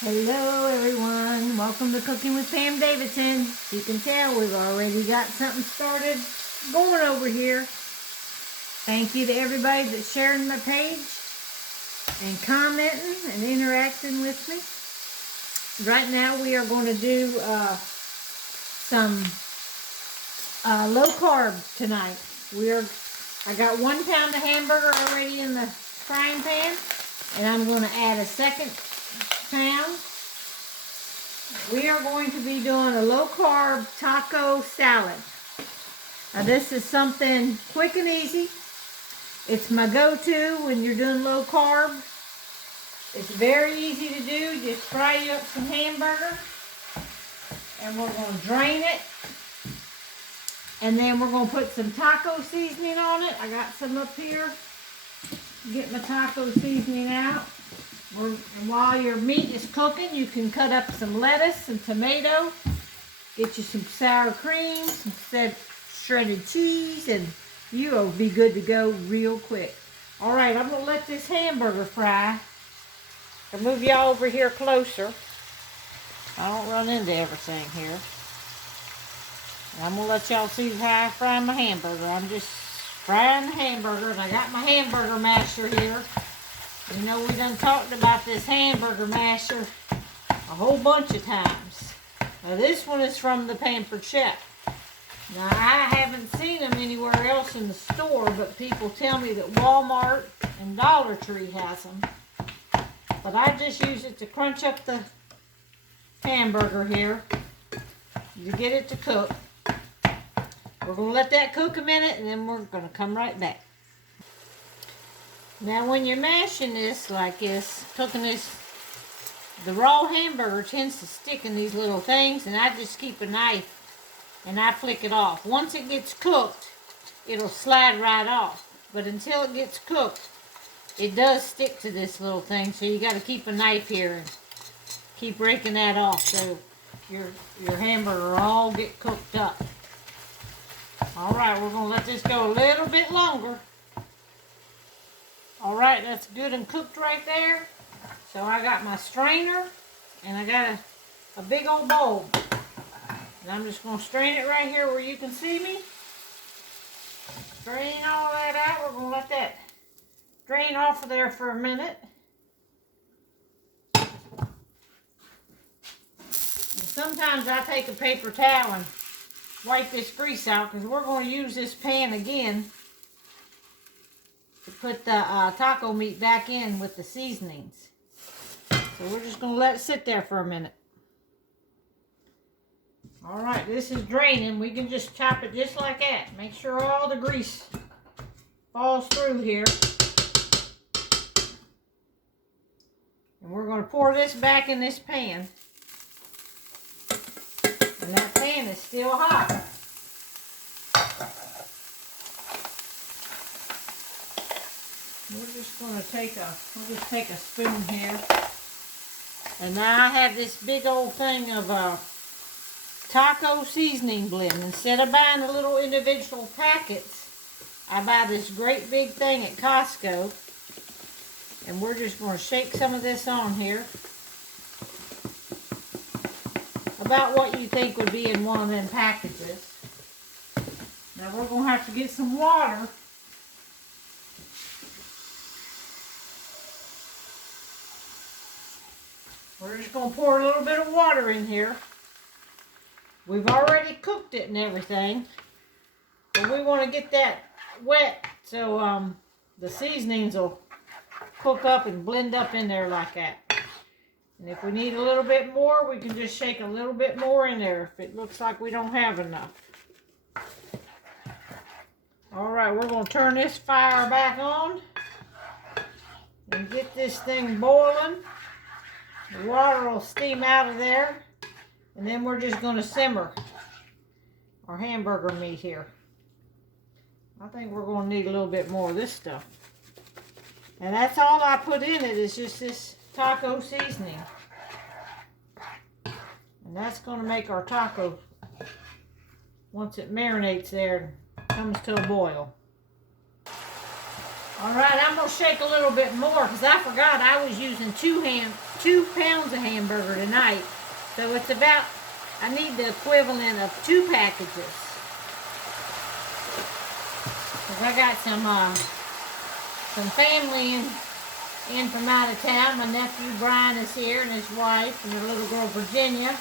Hello everyone, welcome to Cooking with Pam Davidson. As you can tell, we've already got something started going over here. Thank you to everybody that's sharing my page and commenting and interacting with me. Right now we are going to do some low carb tonight. I got 1 pound of hamburger already in the frying pan, and I'm going to add a second pound. We are going to be doing a low carb taco salad. Now this is something quick and easy. It's my go-to when you're doing low carb. It's very easy to do. Just fry up some hamburger, and we're going to drain it, and then we're going to put some taco seasoning on it. I got some up here. Get my taco seasoning out. And while your meat is cooking, you can cut up some lettuce, some tomato, get you some sour cream, some shredded cheese, and you will be good to go real quick. All right, I'm going to let this hamburger fry. I'll move y'all over here closer. I don't run into everything here. And I'm going to let y'all see how I fry my hamburger. I'm just frying the hamburger, and I got my hamburger masher here. You know, we done talked about this hamburger masher a whole bunch of times. Now this one is from the Pampered Chef. Now I haven't seen them anywhere else in the store, but people tell me that Walmart and Dollar Tree has them. But I just use it to crunch up the hamburger here to get it to cook. We're going to let that cook a minute, and then we're going to come right back. Now when you're mashing this like this, cooking this, the raw hamburger tends to stick in these little things, and I just keep a knife and I flick it off. Once it gets cooked, it'll slide right off. But until it gets cooked, it does stick to this little thing, so you got to keep a knife here and keep raking that off so your hamburger all get cooked up. Alright, we're going to let this go a little bit longer. Alright, that's good and cooked right there. So I got my strainer, and I got a big old bowl. And I'm just going to strain it right here where you can see me. Drain all that out. We're going to let that drain off of there for a minute. And sometimes I take a paper towel and wipe this grease out, because we're going to use this pan again to put the taco meat back in with the seasonings. So we're just going to let it sit there for a minute. Alright, this is draining. We can just chop it just like that. Make sure all the grease falls through here. And we're going to pour this back in this pan. And that pan is still hot. We're just going to take a spoon here. And now I have this big old thing of taco seasoning blend. Instead of buying the little individual packets, I buy this great big thing at Costco. And we're just going to shake some of this on here. About what you think would be in one of them packages. Now we're going to have to get some water. We're just going to pour a little bit of water in here. We've already cooked it and everything, but we want to get that wet so the seasonings will cook up and blend up in there like that. And if we need a little bit more, we can just shake a little bit more in there if it looks like we don't have enough. Alright, we're going to turn this fire back on and get this thing boiling. The water will steam out of there, and then we're just going to simmer our hamburger meat here. I think we're going to need a little bit more of this stuff. And that's all I put in it, is just this taco seasoning. And that's going to make our taco, once it marinates there, comes to a boil. All right, I'm gonna shake a little bit more because I forgot I was using 2 pounds of hamburger tonight. So it's about, I need the equivalent of 2 packages. Because I got some family in from out of town. My nephew Brian is here and his wife and their little girl Virginia.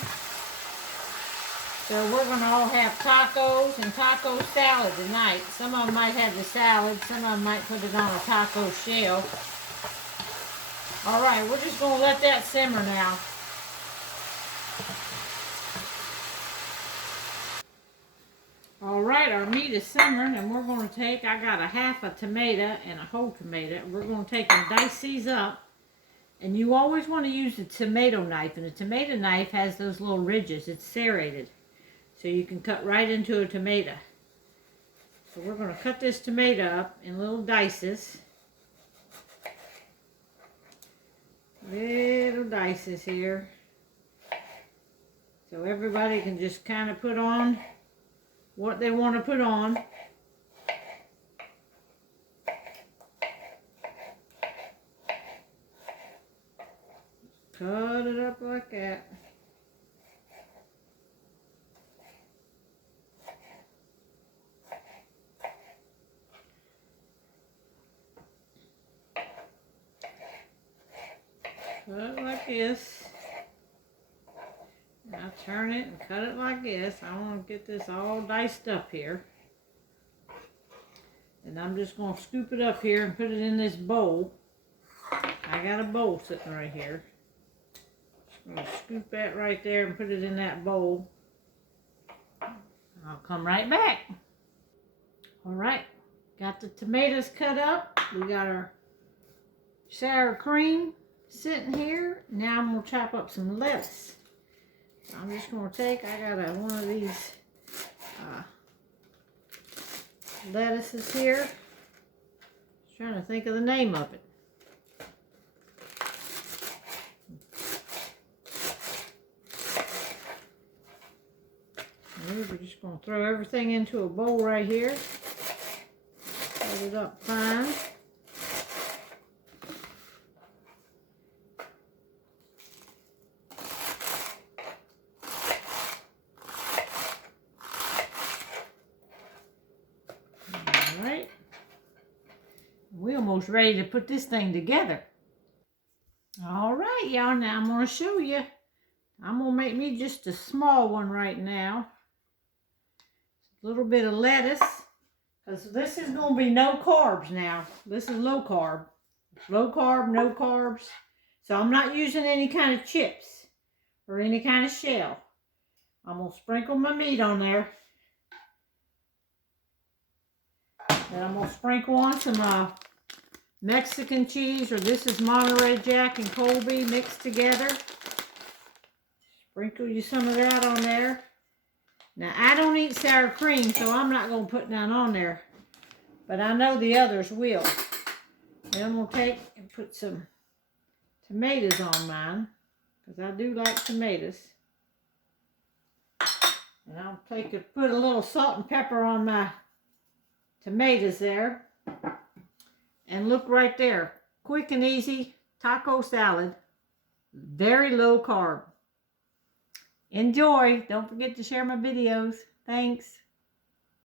So we're going to all have tacos and taco salad tonight. Some of them might have the salad. Some of them might put it on a taco shell. All right, we're just going to let that simmer now. All right, our meat is simmering and we're going to take, I got a half a tomato and a whole tomato. We're going to take and dice these up. And you always want to use the tomato knife. And the tomato knife has those little ridges. It's serrated. So you can cut right into a tomato. So we're going to cut this tomato up in little dices. Little dices here. So everybody can just kind of put on what they want to put on. Cut it up like that. Cut it like this. Now turn it and cut it like this. I want to get this all diced up here. And I'm just going to scoop it up here and put it in this bowl. I got a bowl sitting right here. Just going to scoop that right there and put it in that bowl. I'll come right back. All right, got the tomatoes cut up. We got our sour cream sitting here. Now I'm going to chop up some lettuce. I'm just going to take, I got one of these lettuces here. Just trying to think of the name of it. We're just going to throw everything into a bowl right here. Set it up fine. Alright. We're almost ready to put this thing together. Alright, y'all. Now I'm going to show you. I'm going to make me just a small one right now. A little bit of lettuce. Because this is going to be no carbs now. This is low carb. Low carb, no carbs. So I'm not using any kind of chips or any kind of shell. I'm going to sprinkle my meat on there. And I'm going to sprinkle on some Mexican cheese, or this is Monterey Jack and Colby mixed together. Sprinkle you some of that on there. Now, I don't eat sour cream, so I'm not going to put none on there. But I know the others will. Then I'm going to take and put some tomatoes on mine, because I do like tomatoes. And I'll take and put a little salt and pepper on my tomatoes there. And look right there. Quick and easy taco salad. Very low carb. Enjoy. Don't forget to share my videos. Thanks.